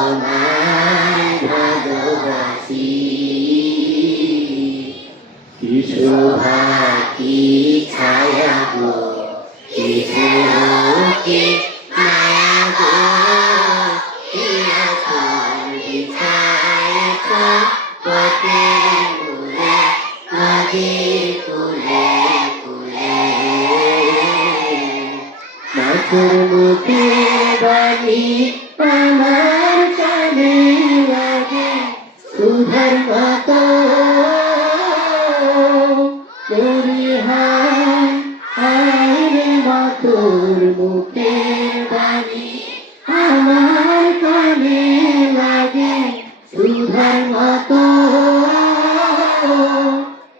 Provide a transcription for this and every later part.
তোমায় ভালোবাসি কি শোভা কি ছায়া গো কি স্নেহ কি মায়া গো কি আঁচল বিছায়েছ পথের মোড়ে নদীর কূলে কূলে মাছের মুখে বালি আমার কানে লাগে সুধার মতো আরে মাতুর মুখে বালি আমার কানে লাগে সুধার মতো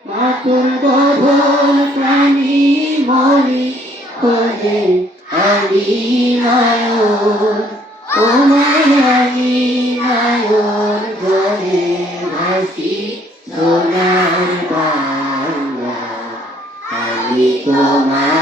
মাতুর গভীর প্রাণী মনে খোঁজে আমি নয়ন তোমায় আমি নয়ন ভরে ভাসি সোনার বাংলা আমি তোমার